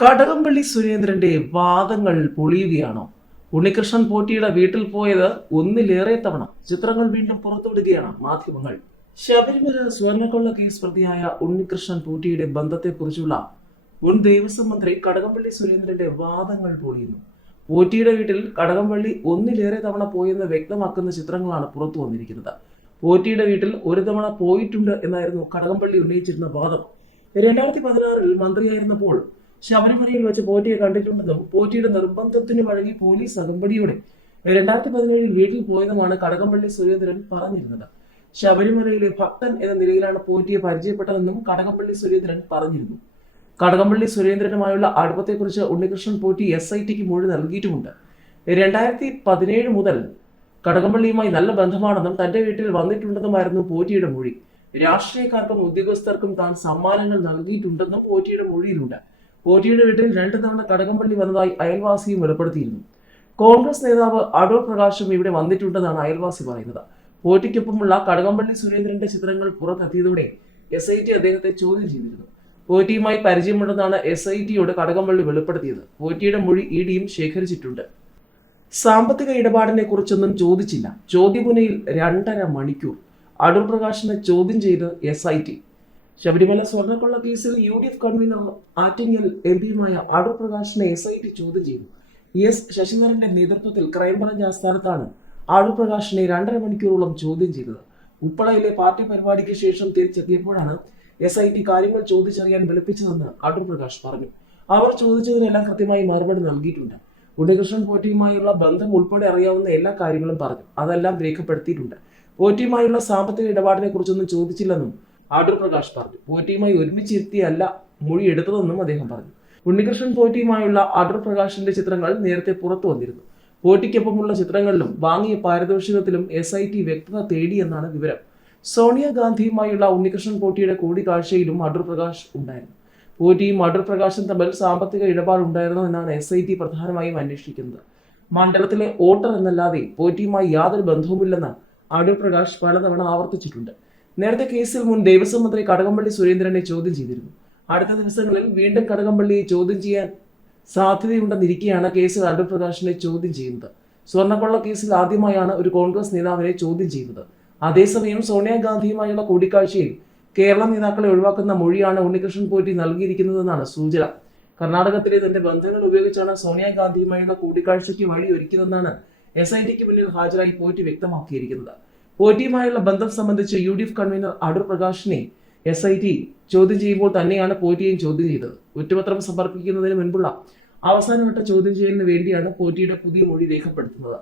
കടകംപള്ളി സുരേന്ദ്രന്റെ വാദങ്ങൾ പൊളിയുകയാണോ? ഉണ്ണികൃഷ്ണൻ പോറ്റിയുടെ വീട്ടിൽ പോയത് ഒന്നിലേറെ തവണ. ചിത്രങ്ങൾ വീണ്ടും പുറത്തുവിടുകയാണ് മാധ്യമങ്ങൾ. ശബരിമല സ്വർണക്കൊള്ള കേസ് പ്രതിയായ ഉണ്ണികൃഷ്ണൻ പോറ്റിയുടെ ബന്ധത്തെക്കുറിച്ചുള്ള മുൻ ദേവസ്വം മന്ത്രി കടകംപള്ളി സുരേന്ദ്രന്റെ വാദങ്ങൾ പൊളിയുന്നു. പോറ്റിയുടെ വീട്ടിൽ കടകംപള്ളി ഒന്നിലേറെ തവണ പോയെന്ന് വ്യക്തമാക്കുന്ന ചിത്രങ്ങളാണ് പുറത്തു വന്നിരിക്കുന്നത്. പോറ്റിയുടെ വീട്ടിൽ ഒരു തവണ പോയിട്ടുണ്ട് എന്നായിരുന്നു കടകംപള്ളി ഉന്നയിച്ചിരുന്ന വാദം. രണ്ടായിരത്തി പതിനാറിൽ മന്ത്രിയായിരുന്നപ്പോൾ ശബരിമലയിൽ വെച്ച് പോറ്റിയെ കണ്ടിട്ടുണ്ടെന്നും പോറ്റിയുടെ നിർബന്ധത്തിന് വഴങ്ങി പോലീസ് അകമ്പടിയോടെ രണ്ടായിരത്തി പതിനേഴിൽ വീട്ടിൽ പോയതുമാണ് കടകംപള്ളി സുരേന്ദ്രൻ പറഞ്ഞിരുന്നത്. ശബരിമലയിലെ ഭക്തൻ എന്ന നിലയിലാണ് പോറ്റിയെ പരിചയപ്പെട്ടതെന്നും കടകംപള്ളി സുരേന്ദ്രൻ പറഞ്ഞിരുന്നു. കടകംപള്ളി സുരേന്ദ്രനുമായുള്ള അടുപ്പത്തെക്കുറിച്ച് ഉണ്ണികൃഷ്ണൻ പോറ്റി എസ് ഐ ടിക്ക് മൊഴി നൽകിയിട്ടുമുണ്ട്. രണ്ടായിരത്തി പതിനേഴ് മുതൽ കടകംപള്ളിയുമായി നല്ല ബന്ധമാണെന്നും തന്റെ വീട്ടിൽ വന്നിട്ടുണ്ടെന്നുമായിരുന്നു പോറ്റിയുടെ മൊഴി. രാഷ്ട്രീയക്കാർക്കും ഉദ്യോഗസ്ഥർക്കും താൻ സമ്മാനങ്ങൾ നൽകിയിട്ടുണ്ടെന്നും പോറ്റിയുടെ മൊഴിയിലുണ്ട്. പോറ്റിയുടെ വീട്ടിൽ രണ്ടു തവണ കടകംപള്ളി വന്നതായി അയൽവാസിയും വെളിപ്പെടുത്തിയിരുന്നു. കോൺഗ്രസ് നേതാവ് അടൂർ പ്രകാശും ഇവിടെ വന്നിട്ടുണ്ടെന്നാണ് അയൽവാസി പറയുന്നത്. പോറ്റിക്കൊപ്പമുള്ള കടകംപള്ളി സുരേന്ദ്രന്റെ ചിത്രങ്ങൾ പുറത്തെത്തിയതോടെ എസ് ഐ ടി അദ്ദേഹത്തെ ചോദ്യം ചെയ്തിരുന്നു. പോറ്റിയുമായി പരിചയമുണ്ടെന്നാണ് എസ് ഐ ടിയോട് കടകംപള്ളി വെളിപ്പെടുത്തിയത്. പോറ്റിയുടെ മൊഴി ഇ ഡിയും ശേഖരിച്ചിട്ടുണ്ട്. സാമ്പത്തിക ഇടപാടിനെ കുറിച്ചൊന്നും ചോദിച്ചില്ല. ചോദ്യപുനയിൽ രണ്ടര മണിക്കൂർ. അടൂർ പ്രകാശിനെ ചോദ്യം ചെയ്ത് എസ് ഐ ടി ശബരിമല സ്വർണക്കൊള്ള കേസിൽ U D F convener Attingal M പിയുമായ Adoor പ്രകാശിനെ എസ് ഐ ടി ചോദ്യം ചെയ്തു. എസ് ശശിധരന്റെ നേതൃത്വത്തിൽ ക്രൈംബ്രാഞ്ച് ആസ്ഥാനത്താണ് അടൂർ പ്രകാശിനെ രണ്ടര മണിക്കൂറോളം ചോദ്യം ചെയ്തത്. ഉപ്പളയിലെ പാർട്ടി പരിപാടിക്ക് ശേഷം തിരിച്ചെത്തിയപ്പോഴാണ് എസ് ഐ ടി കാര്യങ്ങൾ ചോദിച്ചറിയാൻ വിളിപ്പിച്ചതെന്ന് അടൂർ പ്രകാശ് പറഞ്ഞു. അവർ ചോദിച്ചതിനെല്ലാം കൃത്യമായി മറുപടി നൽകിയിട്ടുണ്ട്. ഉണ്ണികൃഷ്ണൻ പോറ്റിയുമായുള്ള ബന്ധം ഉൾപ്പെടെ അറിയാവുന്ന എല്ലാ കാര്യങ്ങളും പറഞ്ഞു. അതെല്ലാം രേഖപ്പെടുത്തിയിട്ടുണ്ട്. പോറ്റിയുമായുള്ള സാമ്പത്തിക ഇടപാടിനെ കുറിച്ചൊന്നും ചോദിച്ചില്ലെന്നും അടൂർ പ്രകാശ് പറഞ്ഞു. പോറ്റിയുമായി ഒരുമിച്ചിരുത്തിയല്ല മൊഴി എടുത്തതെന്നും അദ്ദേഹം പറഞ്ഞു. ഉണ്ണികൃഷ്ണൻ പോറ്റിയുമായുള്ള അടൂർ പ്രകാശിന്റെ ചിത്രങ്ങൾ നേരത്തെ പുറത്തു വന്നിരുന്നു. പോറ്റിക്കൊപ്പമുള്ള ചിത്രങ്ങളിലും വാങ്ങിയ പാരിതോഷികത്തിലും എസ് ഐ ടി വ്യക്തത തേടിയെന്നാണ് വിവരം. സോണിയാഗാന്ധിയുമായുള്ള ഉണ്ണികൃഷ്ണൻ പോറ്റിയുടെ കൂടിക്കാഴ്ചയിലും അടൂർ പ്രകാശ് ഉണ്ടായിരുന്നു. പോറ്റിയും അടൂർ പ്രകാശും തമ്മിൽ സാമ്പത്തിക ഇടപാടുണ്ടായിരുന്നോ എന്നാണ് എസ് ഐ ടി പ്രധാനമായും അന്വേഷിക്കുന്നത്. മണ്ഡലത്തിലെ വോട്ടർ എന്നല്ലാതെ പോറ്റിയുമായി യാതൊരു ബന്ധവുമില്ലെന്ന് അടൂർ പ്രകാശ് പലതവണ ആവർത്തിച്ചിട്ടുണ്ട്. നേരത്തെ കേസിൽ മുൻ ദേവസ്വം മന്ത്രി കടകംപള്ളി സുരേന്ദ്രനെ ചോദ്യം ചെയ്തിരുന്നു. അടുത്ത ദിവസങ്ങളിൽ വീണ്ടും കടകംപള്ളിയെ ചോദ്യം ചെയ്യാൻ സാധ്യതയുണ്ടെന്നിരിക്കെയാണ് കേസിൽ അടൂർ പ്രകാശിനെ ചോദ്യം ചെയ്യുന്നത്. സ്വർണക്കൊള്ള കേസിൽ ആദ്യമായാണ് ഒരു കോൺഗ്രസ് നേതാവിനെ ചോദ്യം ചെയ്യുന്നത്. അതേസമയം സോണിയാഗാന്ധിയുമായുള്ള കൂടിക്കാഴ്ചയിൽ കേരള നേതാക്കളെ ഒഴിവാക്കുന്ന മൊഴിയാണ് ഉണ്ണികൃഷ്ണൻ പോറ്റി നൽകിയിരിക്കുന്നതെന്നാണ് സൂചന. കർണാടകത്തിലെ തന്റെ ബന്ധങ്ങൾ ഉപയോഗിച്ചാണ് സോണിയാഗാന്ധിയുമായുള്ള കൂടിക്കാഴ്ചയ്ക്ക് വഴി ഒരുക്കിയതെന്നാണ് എസ് ഐ ടിക്ക് മുന്നിൽ ഹാജരായി പോറ്റി വ്യക്തമാക്കിയിരിക്കുന്നത്. പോറ്റിയുമായുള്ള ബന്ധം സംബന്ധിച്ച് U D F convenor Adoor പ്രകാശിനെ S I T ചോദ്യം ചെയ്യുമ്പോൾ തന്നെയാണ് പോറ്റിയെയും ചോദ്യം ചെയ്തത്. കുറ്റപത്രം സമർപ്പിക്കുന്നതിന് മുൻപുള്ള അവസാനവട്ട ചോദ്യം ചെയ്യലിന് വേണ്ടിയാണ് പോറ്റിയുടെ പുതിയ മൊഴി രേഖപ്പെടുത്തുന്നത്.